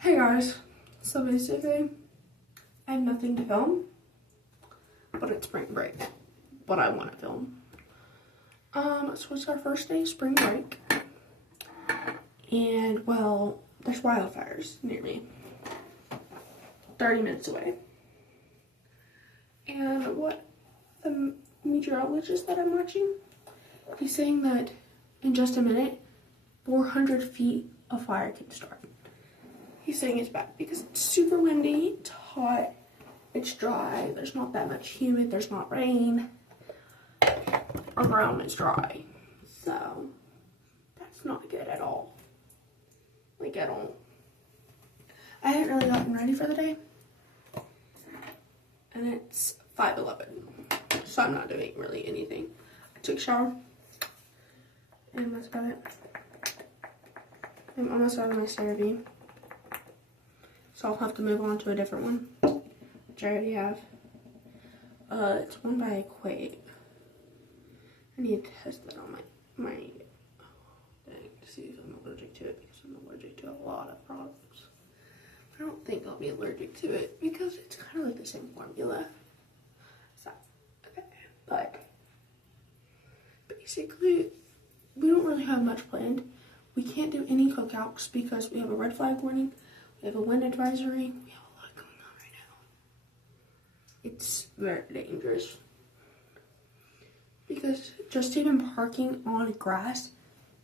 Hey guys, so basically I have nothing to film, but it's spring break, but I want to film. So it's our first day of spring break, and well, there's wildfires near me, 30 minutes away. And what the meteorologist that I'm watching, he's saying that in just a minute, 400 feet of fire can start. He's saying it's bad because it's super windy, it's hot, it's dry, there's not that much humid, there's not rain. Our ground is dry. So that's not good at all. Like at all. I haven't really gotten ready for the day. And it's 5:11. So I'm not doing really anything. I took a shower. And that's about it. I'm almost out of my CeraVe. So I'll have to move on to a different one, which I already have. It's one by Quaid. I need to test that on my thing to see if I'm allergic to it, because I'm allergic to a lot of products. I don't think I'll be allergic to it because it's kind of like the same formula. So, okay. But basically, we don't really have much planned. We can't do any cookouts because we have a red flag warning. We have a wind advisory. We have a lot going on right now. It's very dangerous. Because just even parking on grass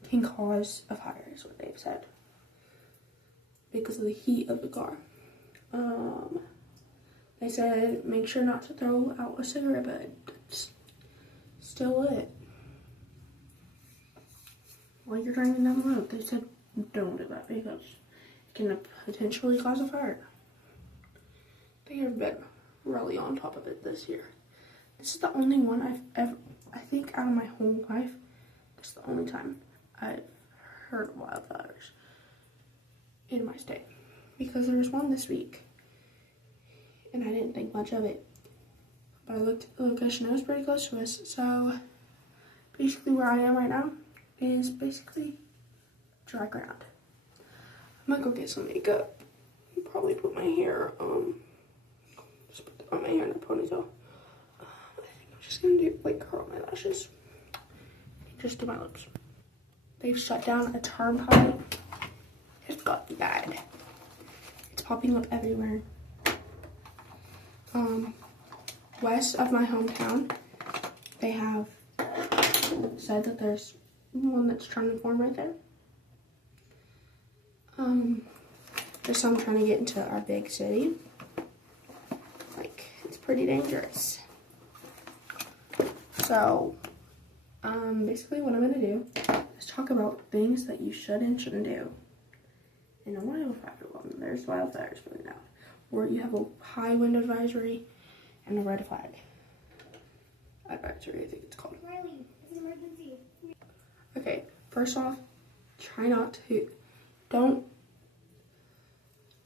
can cause a fire, is what they've said. Because of the heat of the car. They said make sure not to throw out a cigarette butt. It's still lit. While you're driving down the road, they said don't do that because can potentially cause a fire. They have been really on top of it this year. This is the only one I've ever, I think out of my whole life, this is the only time I've heard of wildfires in my state. Because there was one this week, and I didn't think much of it. But I looked at the location, it was pretty close to us, so basically where I am right now is basically dry ground. I'm gonna go get some makeup. Probably put my hair, just put my hair in a ponytail. I think I'm just gonna do, like, curl my lashes. Just do my lips. They've shut down a turnpike. It's gotten bad. It's popping up everywhere. West of my hometown, they have said that there's one that's trying to form right there. There's some trying to get into our big city. Like, it's pretty dangerous. So, basically what I'm gonna do is talk about things that you should and shouldn't do in a wildfire one. There's wildfires right now, where you have a high wind advisory and a red flag advisory, I think it's called. Riley, it's an emergency. Okay, first off, try not to, don't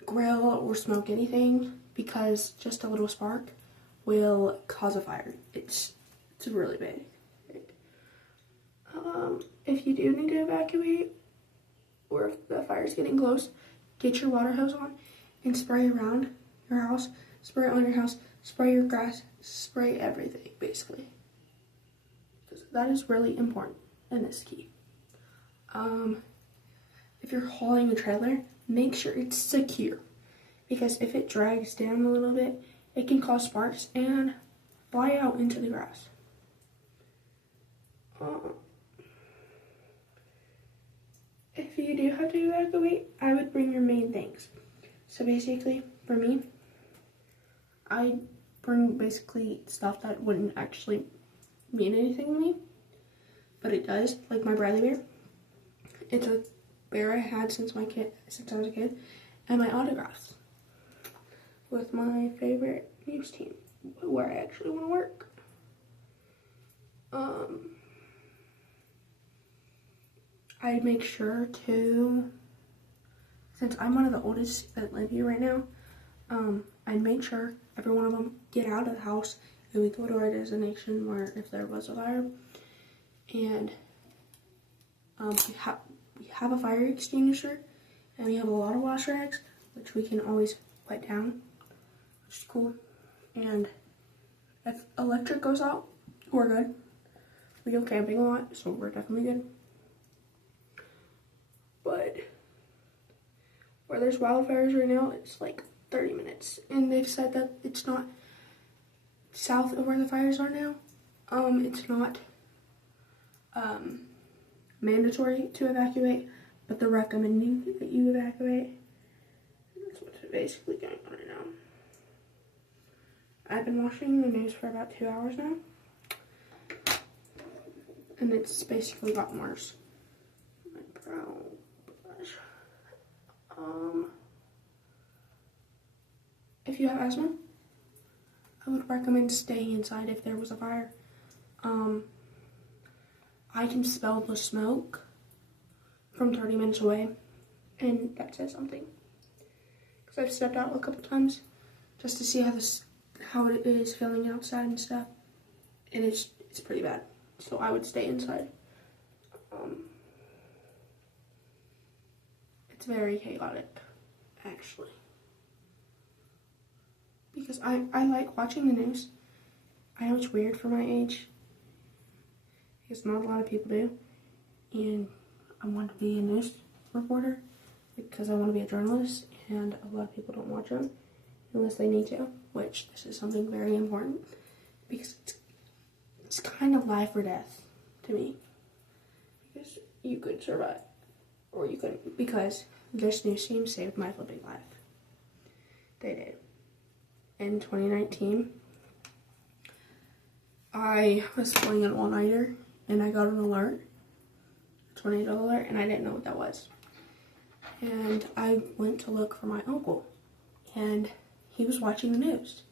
grill or smoke anything because just a little spark will cause a fire. It's really big. If you do need to evacuate or if the fire's getting close, get your water hose on and spray around your house, spray on your house, spray your grass, spray everything basically. Because that is really important and is key. If you're hauling a trailer, make sure it's secure, because if it drags down a little bit, it can cause sparks and fly out into the grass. If you do have to evacuate, I would bring your main things. So basically, for me, I bring basically stuff that wouldn't actually mean anything to me, but it does, like my Bradley bear. It's a bear I had since I was a kid, and my autographs with my favorite news team, where I actually want to work. I make sure to, since I'm one of the oldest that live here right now, I make sure every one of them get out of the house and we go to our destination where if there was a fire. And we have a fire extinguisher, and we have a lot of wash rags, which we can always light down, which is cool. And if electric goes out, we're good. We go camping a lot, so we're definitely good. But where there's wildfires right now, it's like 30 minutes. And they've said that it's not south of where the fires are now. It's not mandatory to evacuate, but they're recommending that you evacuate. That's what's basically going on right now. I've been watching the news for about 2 hours now, and it's basically gotten worse. My brow brush. If you have asthma, I would recommend staying inside if there was a fire. I can smell the smoke from 30 minutes away, and that says something. Because I've stepped out a couple times just to see how it is feeling outside and stuff, and it's pretty bad. So I would stay inside. It's very chaotic, actually, because I like watching the news. I know it's weird for my age, because not a lot of people do, and I want to be a news reporter because I want to be a journalist, and a lot of people don't watch them unless they need to, which this is something very important because it's kind of life or death to me, because you could survive or you couldn't, because this news team saved my flipping life. They did. In 2019, I was playing an all-nighter and I got an alert, a tornado alert, and I didn't know what that was. And I went to look for my uncle, and he was watching the news.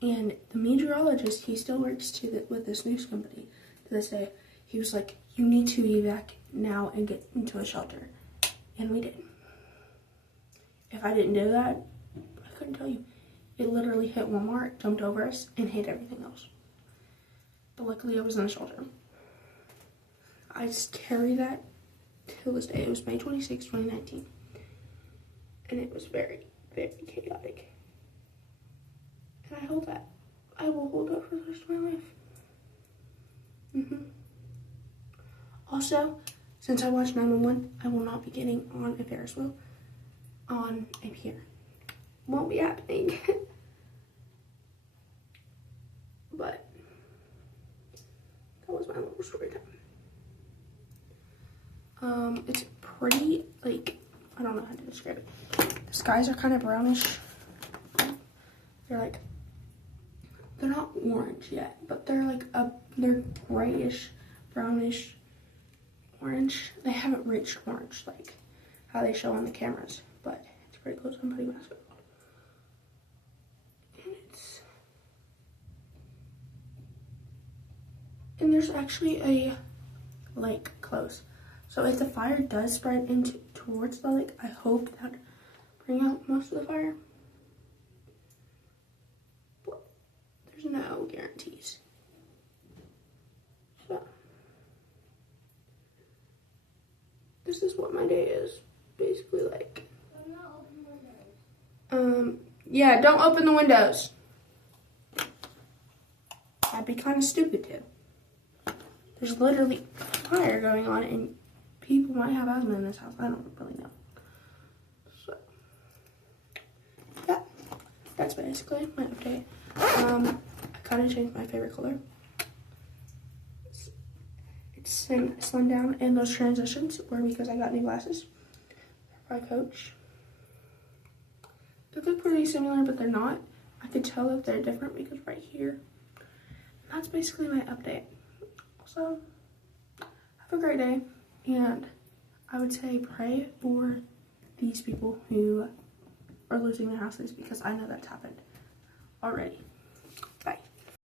And the meteorologist, he still works with this news company to this day. He was like, you need to evac now and get into a shelter. And we did. If I didn't do that, I couldn't tell you. It literally hit Walmart, jumped over us, and hit everything else. But luckily I was in a shelter. I just carry that till this day. It was May 26, 2019. And it was very, very chaotic. And I will hold that for the rest of my life. Also, since I watched 911, I will not be getting on a Ferris wheel on a pier. Won't be happening. But that was my little story time. It's pretty, like, I don't know how to describe it. The skies are kind of brownish. They're not orange yet, but they're they're grayish, brownish, orange. They haven't reached orange like how they show on the cameras, but it's pretty close. I'm putting my mask on. And there's actually a lake close. So if the fire does spread towards the lake, I hope that would bring out most of the fire. But there's no guarantees. So this is what my day is basically like. Yeah, don't open the windows. That'd be kind of stupid too. There's literally fire going on, and people might have asthma in this house. I don't really know. So, yeah, that's basically my update. I kind of changed my favorite color. It's slimmed down, and those transitions were because I got new glasses by Coach. They look pretty similar, but they're not. I could tell if they're different because right here. That's basically my update. So, have a great day, and I would say pray for these people who are losing their houses, because I know that's happened already.